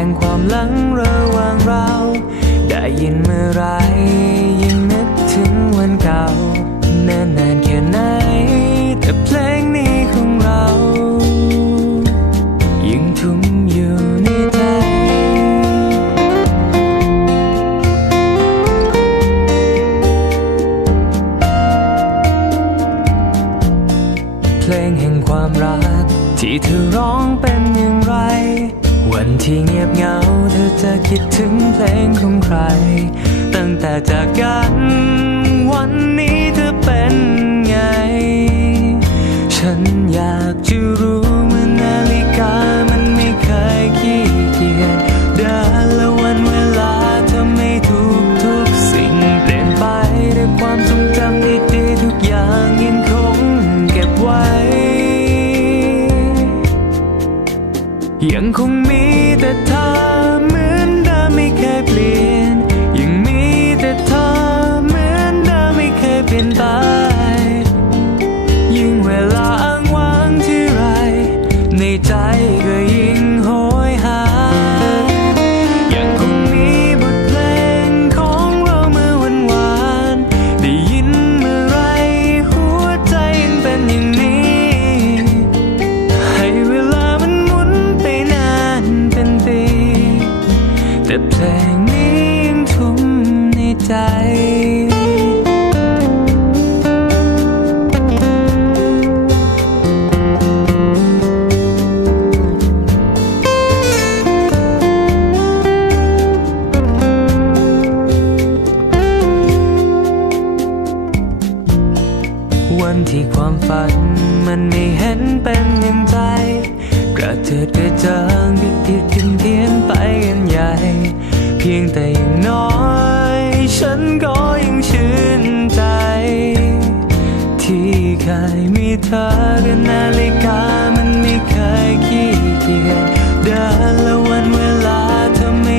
คือทำนองแห่งความหลังระหว่างเรา ได้ยินเมื่อไรยิ่งนึกถึงวันเก่านิ่นนานแค่ไหน แต่เพลงนี้ของเรายังทุ่มอยู่ในใจเพลงแห่งความรักที่เธอร้องเป็นอย่างไร วันที่เงียบเหงาเธอจะคิดถึงเพลงของใคร ตั้งแต่จากกันวันนี้เธอเป็นไง ฉันอยาก ยังคงมีแต่เธอเหมือนเดิมไม่เคยเปลี่ยน แต่เพลงนี้ยังทุ่มในใจวันที่ความฝันมันไม่เห็นเป็นอย่างใจกระเจิดกระเจิงผิดผิด 天不忍曳，偏定內蠢港。